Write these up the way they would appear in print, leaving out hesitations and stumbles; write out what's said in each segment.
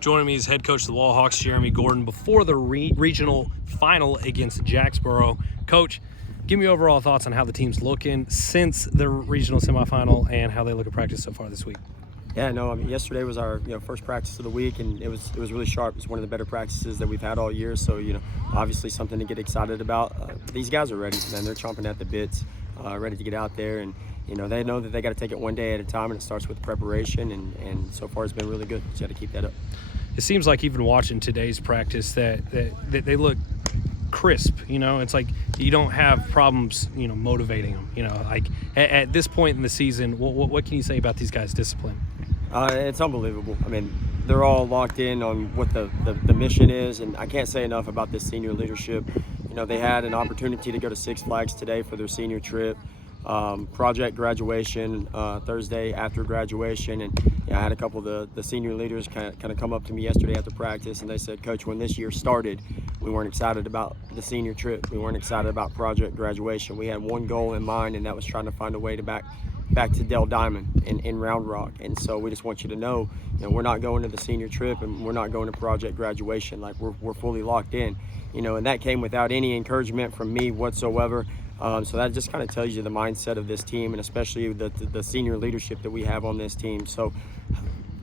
Joining me is head coach of the Wall Hawks, Jeremy Gordon, before the regional final against Jacksboro. Coach, give me overall thoughts on how the team's looking since the regional semifinal and how they look at practice so far this week. Yeah, no, I mean, yesterday was our first practice of the week, and it was really sharp. It's one of the better practices that we've had all year, so obviously something to get excited about. These guys are ready, man. They're chomping at the bits, ready to get out there, and they know that they got to take it one day at a time, and it starts with preparation, and so far it's been really good. Just got to keep that up. It seems like even watching today's practice that they look crisp. It's like you don't have problems motivating them. Like at this point in the season, what can you say about these guys' discipline? It's unbelievable. I mean, they're all locked in on what the mission is, and I can't say enough about this senior leadership. They had an opportunity to go to Six Flags today for their senior trip, project graduation Thursday after graduation, and I had a couple of the senior leaders kind of come up to me yesterday after practice, and they said, "Coach, when this year started, we weren't excited about the senior trip. We weren't excited about project graduation. We had one goal in mind, and that was trying to find a way to back to Dell Diamond in Round Rock. And so we just want you to know, we're not going to the senior trip, and we're not going to project graduation. Like we're fully locked in, and that came without any encouragement from me whatsoever. So that just kind of tells you the mindset of this team, and especially the senior leadership that we have on this team. So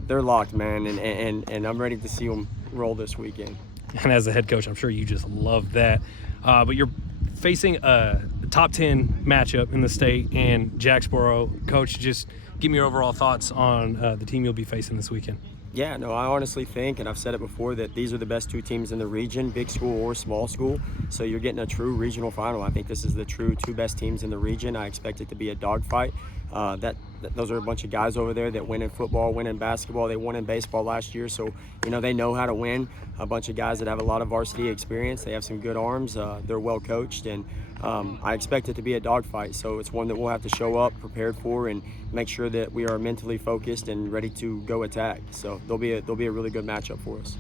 they're locked, man, and I'm ready to see them roll this weekend. And as a head coach, I'm sure you just love that. But you're facing a top 10 matchup in the state and Jacksboro. Coach, just give me your overall thoughts on the team you'll be facing this weekend. Yeah, no, I honestly think, and I've said it before, that these are the best two teams in the region, big school or small school. So you're getting a true regional final. I think this is the true two best teams in the region. I expect it to be a dogfight. Those are a bunch of guys over there that win in football, win in basketball. They won in baseball last year, so they know how to win. A bunch of guys that have a lot of varsity experience. They have some good arms. They're well coached, and I expect it to be a dogfight. So it's one that we'll have to show up prepared for and make sure that we are mentally focused and ready to go attack. So there'll be a really good matchup for us.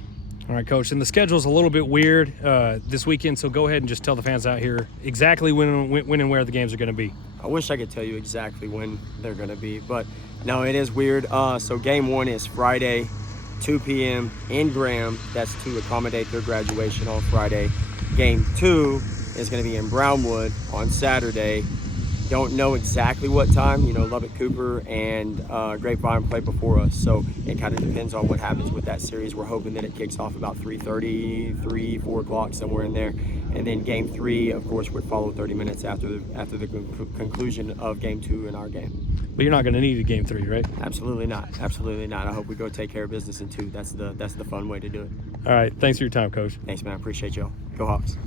All right, Coach, and the schedule's a little bit weird this weekend, so go ahead and just tell the fans out here exactly when and where the games are going to be. I wish I could tell you exactly when they're going to be, but no, it is weird. So game one is Friday, 2 p.m. in Graham. That's to accommodate their graduation on Friday. Game two is going to be in Brownwood on Saturday. Don't know exactly what time. Lubbock Cooper and Grapevine play before us, so it kind of depends on what happens with that series. We're hoping that it kicks off about 3:30, 4 o'clock, somewhere in there. And then game three, of course, would follow 30 minutes after the conclusion of game two in our game. But you're not going to need a game three, right? Absolutely not. Absolutely not. I hope we go take care of business in two. That's the fun way to do it. All right. Thanks for your time, Coach. Thanks, man. I appreciate y'all. Go Hawks.